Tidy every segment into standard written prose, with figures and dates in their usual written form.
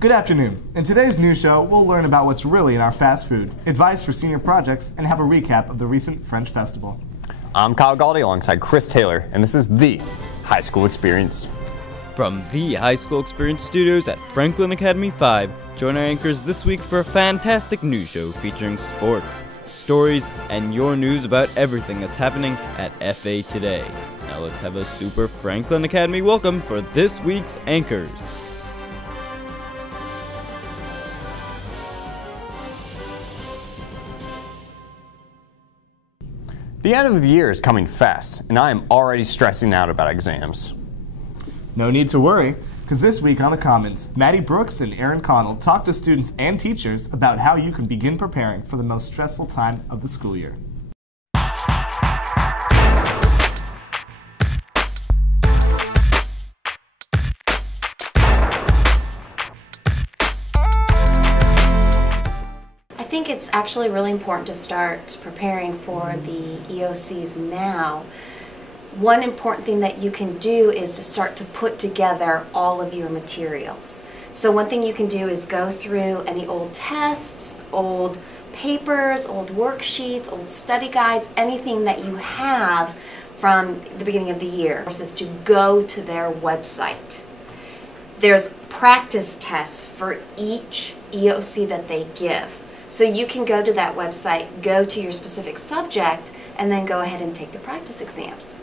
Good afternoon. In today's news show, we'll learn about what's really in our fast food, advice for senior projects, and have a recap of the recent French Festival. I'm Kyle Galdi alongside Chris Taylor, and this is The High School Experience. From the High School Experience Studios at Franklin Academy 5, join our anchors this week for a fantastic news show featuring sports, stories, and your news about everything that's happening at FA today. Now let's have a super Franklin Academy welcome for this week's anchors. The end of the year is coming fast, and I am already stressing out about exams. No need to worry, because this week on the Commons, Maddie Brooks and Aaron Connell talk to students and teachers about how you can begin preparing for the most stressful time of the school year. I think it's actually really important to start preparing for the EOCs now. One important thing that you can do is to start to put together all of your materials. So one thing you can do is go through any old tests, old papers, old worksheets, old study guides, anything that you have from the beginning of the year. Is to go to their website. There's practice tests for each EOC that they give. So you can go to that website, go to your specific subject, and then go ahead and take the practice exams.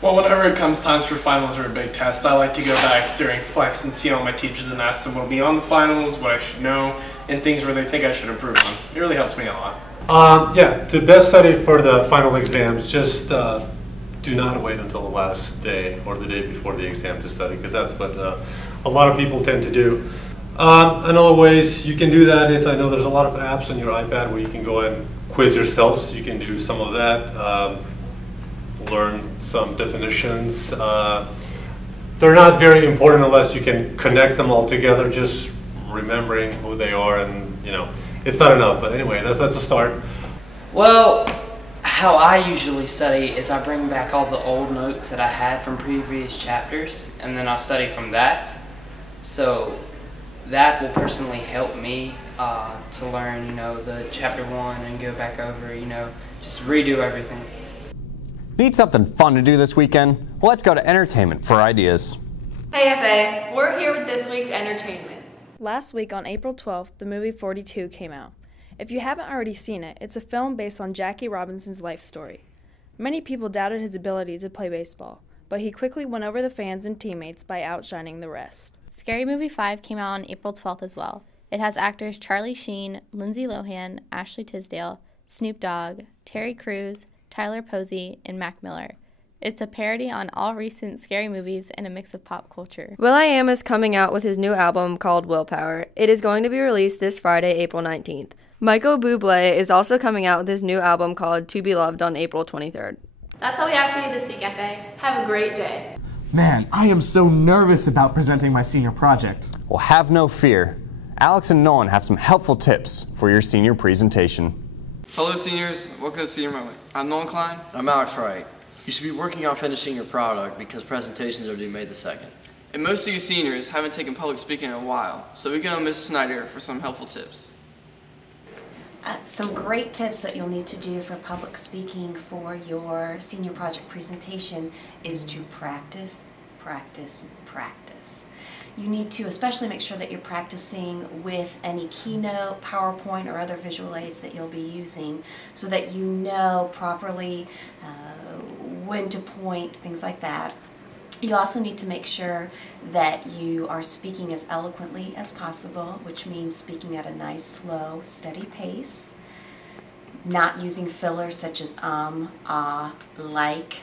Well, whenever it comes times for finals or a big test, I like to go back during flex and see all my teachers and ask them what will be on the finals, what I should know, and things where they think I should improve on. It really helps me a lot. Yeah, to best study for the final exams, just do not wait until the last day or the day before the exam to study, because that's what a lot of people tend to do. Another ways you can do that is, I know there's a lot of apps on your iPad where you can go and quiz yourselves. You can do some of that, learn some definitions. They're not very important unless you can connect them all together. Just remembering who they are, and it's not enough. But anyway, that's a start. Well, how I usually study is I bring back all the old notes that I had from previous chapters, and then I study from that. So that will personally help me to learn, the chapter 1 and go back over, just redo everything. Need something fun to do this weekend? Well, let's go to entertainment for ideas. Hey FA, we're here with this week's entertainment. Last week on April 12th, the movie 42 came out. If you haven't already seen it, it's a film based on Jackie Robinson's life story. Many people doubted his ability to play baseball, but he quickly won over the fans and teammates by outshining the rest. Scary Movie 5 came out on April 12th as well. It has actors Charlie Sheen, Lindsay Lohan, Ashley Tisdale, Snoop Dogg, Terry Crews, Tyler Posey, and Mac Miller. It's a parody on all recent scary movies and a mix of pop culture. will.i.am is coming out with his new album called Willpower. It is going to be released this Friday, April 19th. Michael Bublé is also coming out with his new album called To Be Loved on April 23rd. That's all we have for you this week, FA. Have a great day. Man, I am so nervous about presenting my senior project. Well, have no fear. Alex and Nolan have some helpful tips for your senior presentation. Hello seniors, welcome to Senior Moment. I'm Nolan Klein. I'm Alex Wright. You should be working on finishing your product because presentations are due May the 2nd. And most of you seniors haven't taken public speaking in a while, so we go to Ms. Snyder for some helpful tips. Some great tips that you'll need to do for public speaking for your senior project presentation is to practice, practice, practice. You need to especially make sure that you're practicing with any Keynote, PowerPoint, or other visual aids that you'll be using so that you know properly when to point, things like that. You also need to make sure that you are speaking as eloquently as possible, which means speaking at a nice, slow, steady pace. Not using fillers such as like,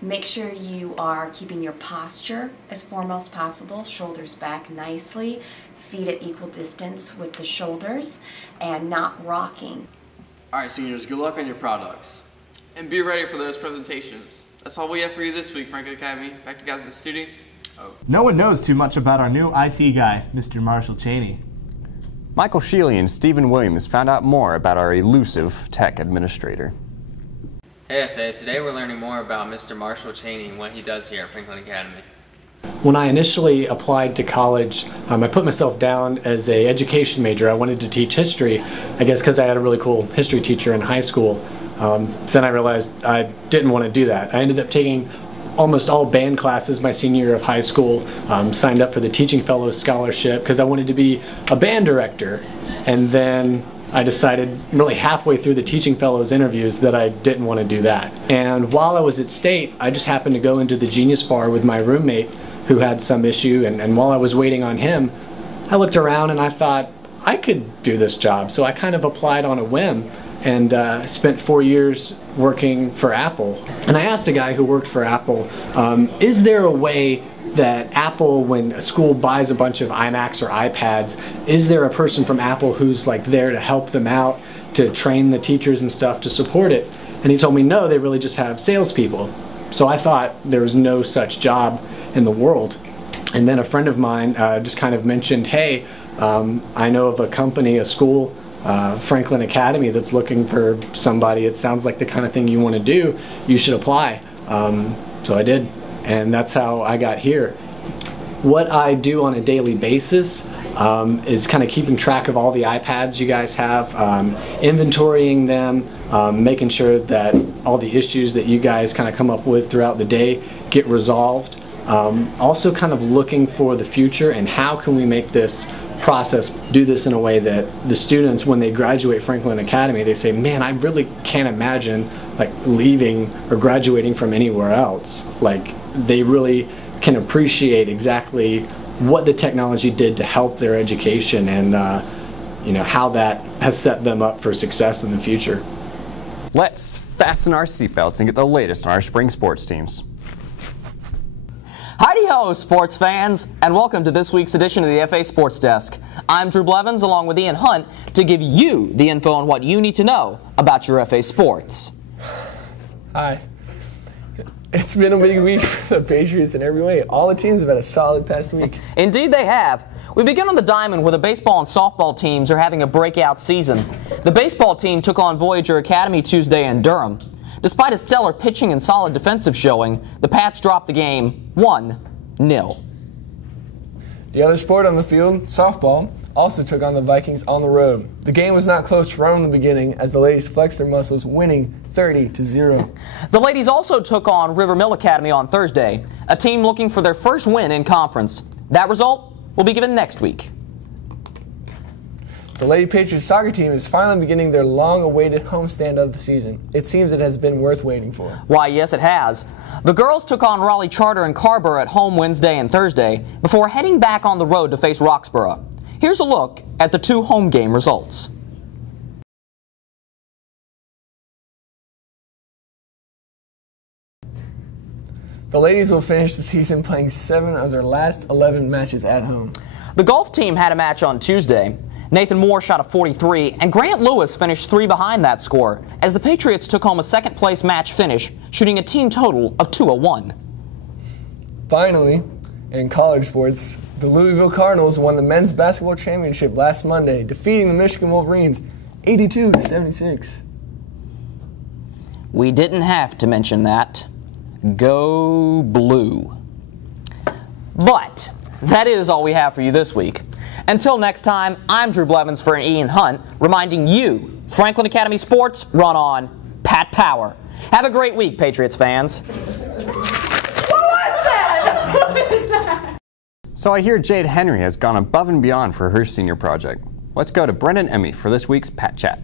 Make sure you are keeping your posture as formal as possible, shoulders back nicely, feet at equal distance with the shoulders, and not rocking. Alright seniors, good luck on your products. And be ready for those presentations. That's all we have for you this week, Franklin Academy. Back to guys in the studio. No one knows too much about our new IT guy, Mr. Marshall Cheney. Michael Sheely and Stephen Williams found out more about our elusive tech administrator. Hey FA, today we're learning more about Mr. Marshall Cheney and what he does here at Franklin Academy. When I initially applied to college, I put myself down as an education major. I wanted to teach history, I guess because I had a really cool history teacher in high school. Then I realized I didn't want to do that. I ended up taking almost all band classes my senior year of high school, signed up for the Teaching Fellows Scholarship because I wanted to be a band director. And then I decided really halfway through the Teaching Fellows interviews that I didn't want to do that. And while I was at State, I just happened to go into the Genius Bar with my roommate who had some issue, and while I was waiting on him, I looked around and I thought, I could do this job. So I kind of applied on a whim and spent 4 years working for Apple. And I asked a guy who worked for Apple, is there a way that Apple, when a school buys a bunch of iMacs or iPads, is there a person from Apple who's like there to help them out, to train the teachers and stuff to support it? And he told me no, they really just have salespeople. So I thought there was no such job in the world. And then a friend of mine just kind of mentioned, hey, I know of a company, a school, Franklin Academy, that's looking for somebody. It sounds like the kind of thing you want to do. You should apply. So I did, and that's how I got here. What I do on a daily basis is kind of keeping track of all the iPads you guys have, inventorying them, making sure that all the issues that you guys kind of come up with throughout the day get resolved. Also kind of looking for the future and how can we make this process, do this in a way that the students, when they graduate Franklin Academy, they say, man, I really can't imagine like leaving or graduating from anywhere else. Like they really can appreciate exactly what the technology did to help their education and you know, how that has set them up for success in the future. Let's fasten our seatbelts and get the latest on our spring sports teams. Howdy-ho, sports fans, and welcome to this week's edition of the FA Sports Desk. I'm Drew Blevins, along with Ian Hunt, to give you the info on what you need to know about your FA sports. Hi. It's been a big week for the Patriots in every way. All the teams have had a solid past week. Indeed they have. We begin on the diamond where the baseball and softball teams are having a breakout season. The baseball team took on Voyager Academy Tuesday in Durham. Despite a stellar pitching and solid defensive showing, the Pats dropped the game 1-0. The other sport on the field, softball, also took on the Vikings on the road. The game was not close to run in the beginning as the ladies flexed their muscles, winning 30-0. The ladies also took on River Mill Academy on Thursday, a team looking for their first win in conference. That result will be given next week. The Lady Patriots soccer team is finally beginning their long-awaited homestand of the season. It seems it has been worth waiting for. Why, yes, it has. The girls took on Raleigh Charter and Carver at home Wednesday and Thursday before heading back on the road to face Roxborough. Here's a look at the two home game results. The ladies will finish the season playing 7 of their last 11 matches at home. The golf team had a match on Tuesday. Nathan Moore shot a 43, and Grant Lewis finished 3 behind that score, as the Patriots took home a second-place match finish, shooting a team total of 201. Finally, in college sports, the Louisville Cardinals won the men's basketball championship last Monday, defeating the Michigan Wolverines 82-76. We didn't have to mention that. Go Blue. But that is all we have for you this week. Until next time, I'm Drew Blevins for Ian Hunt, reminding you, Franklin Academy Sports run on Pat Power. Have a great week, Patriots fans. So I hear Jade Henry has gone above and beyond for her senior project. Let's go to Brendan Emmy for this week's Pat Chat.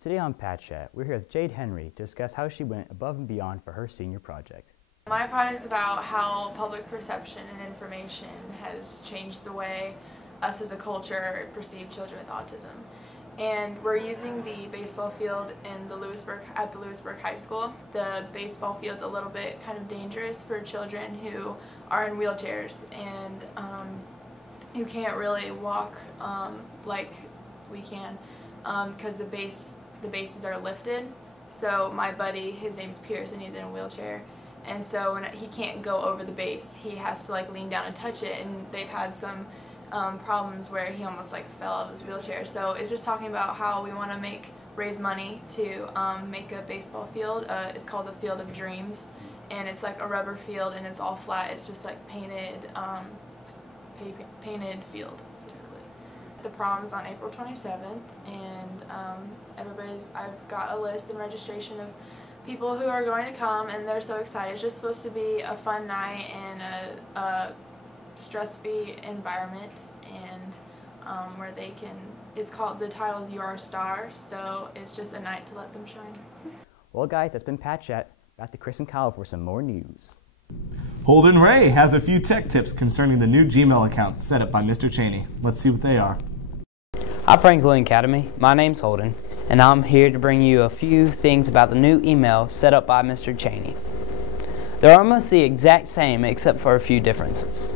Today on Pat Chat, we're here with Jade Henry to discuss how she went above and beyond for her senior project. My project is about how public perception and information has changed the way us as a culture perceive children with autism. And we're using the baseball field in the Lewisburg High School. The baseball field's a little bit kind of dangerous for children who are in wheelchairs and who can't really walk like we can because the bases are lifted. So my buddy, his name's Pierce, and he's in a wheelchair. And so when he can't go over the base, he has to like lean down and touch it, and they've had some problems where he almost like fell out of his wheelchair. So it's just talking about how we want to raise money to make a baseball field. It's called the Field of Dreams, and it's like a rubber field and it's all flat. It's just like painted, painted field, basically. The prom is on April 27th, and I've got a list and registration of people who are going to come, and they're so excited. It's just supposed to be a fun night and a stress-free environment, and where they can, the title is You Are a Star, so it's just a night to let them shine. Well guys, that's been Pat Chat. Back to Chris and Kyle for some more news. Holden Ray has a few tech tips concerning the new Gmail accounts set up by Mr. Cheney. Let's see what they are. Hi Franklin Academy, my name's Holden, and I'm here to bring you a few things about the new email set up by Mr. Cheney. They're almost the exact same except for a few differences.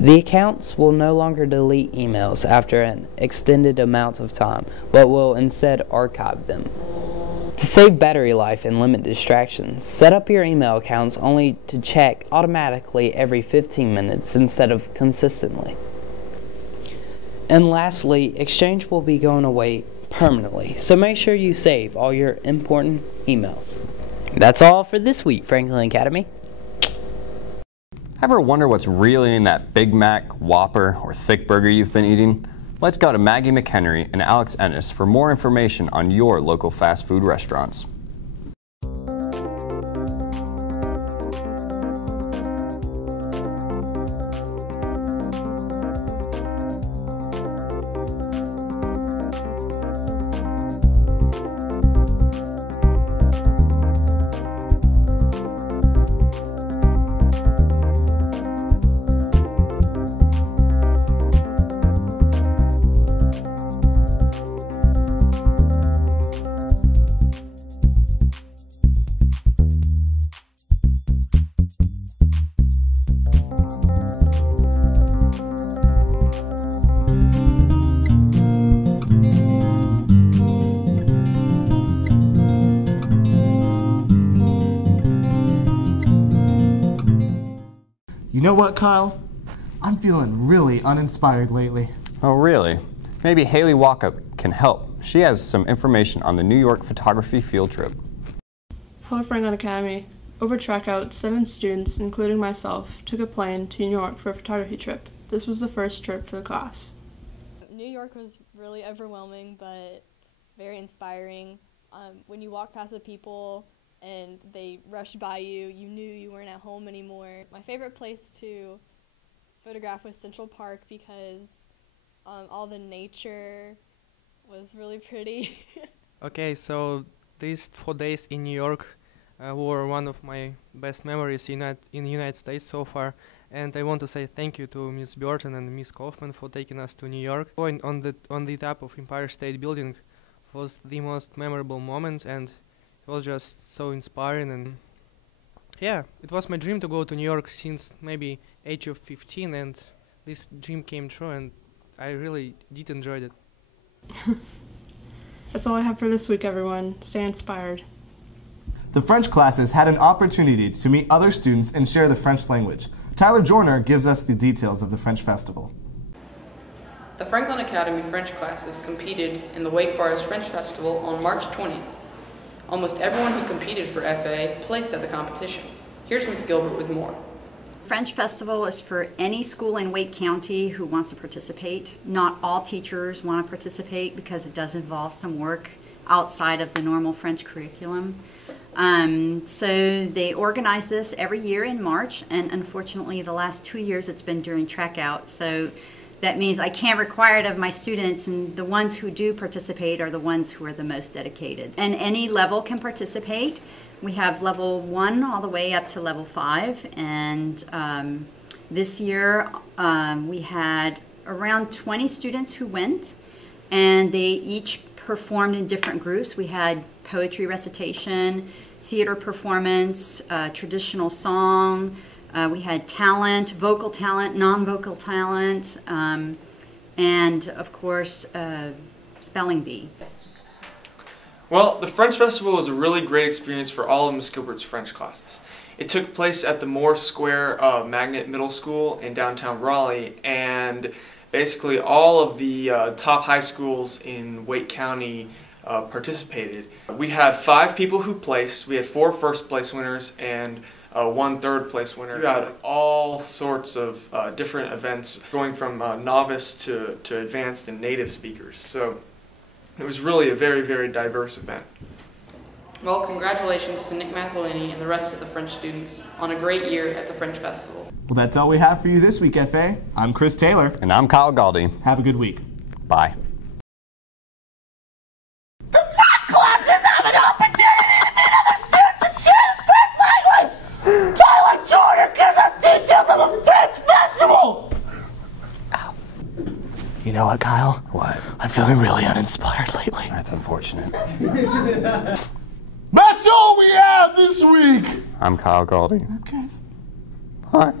The accounts will no longer delete emails after an extended amount of time, but will instead archive them. To save battery life and limit distractions, set up your email accounts only to check automatically every 15 minutes instead of consistently. And lastly, Exchange will be going away permanently, so make sure you save all your important emails. That's all for this week, Franklin Academy. Ever wonder what's really in that Big Mac, Whopper, or thick burger you've been eating? Let's go to Maggie McHenry and Alex Ennis for more information on your local fast food restaurants. You know what, Kyle? I'm feeling really uninspired lately. Oh, really? Maybe Haley Walkup can help. She has some information on the New York photography field trip. Hello, Franklin Academy. Over Trackout, 7 students, including myself, took a plane to New York for a photography trip. This was the first trip for the class. New York was really overwhelming, but very inspiring. When you walk past the people and they rushed by you, you knew you weren't at home anymore. My favorite place to photograph was Central Park because all the nature was really pretty. Okay, so these 4 days in New York were one of my best memories in the United States so far, and I want to say thank you to Miss Burton and Miss Kaufman for taking us to New York. Going on the top of Empire State Building was the most memorable moment, and it was just so inspiring. And yeah, it was my dream to go to New York since maybe age of 15, and this dream came true, and I really did enjoy it. That's all I have for this week, everyone. Stay inspired. The French classes had an opportunity to meet other students and share the French language. Tyler Jorner gives us the details of the French Festival. The Franklin Academy French classes competed in the Wake Forest French Festival on March 20th. Almost everyone who competed for FA placed at the competition. Here's Ms. Gilbert with more. French Festival is for any school in Wake County who wants to participate. Not all teachers want to participate because it does involve some work outside of the normal French curriculum. So they organize this every year in March, and unfortunately the last 2 years it's been during track out. So that means I can't require it of my students, and the ones who do participate are the ones who are the most dedicated. And any level can participate. We have level 1 all the way up to level 5, and this year we had around 20 students who went, and they each performed in different groups. We had poetry recitation, theater performance, traditional song, we had talent, vocal talent, non-vocal talent, and of course spelling bee. Well, the French Festival was a really great experience for all of Ms. Gilbert's French classes. It took place at the Moore Square Magnet Middle School in downtown Raleigh, and basically all of the top high schools in Wake County participated. We had 5 people who placed. We had 4 first place winners and 1 third place winner. We had all sorts of different events, going from novice to advanced and native speakers. So it was really a very, very diverse event. Well, congratulations to Nick Mazzolini and the rest of the French students on a great year at the French Festival. Well, that's all we have for you this week, FA. I'm Chris Taylor. And I'm Kyle Galdi. Have a good week. Bye. The French clubs have an opportunity to meet other students and share the French language! Tyler Jordan gives us details of the French Festival! Ow. You know what, Kyle? What? I'm feeling really uninspired lately. That's unfortunate. That's all we have this week! I'm Kyle Galdi. Guys. Bye.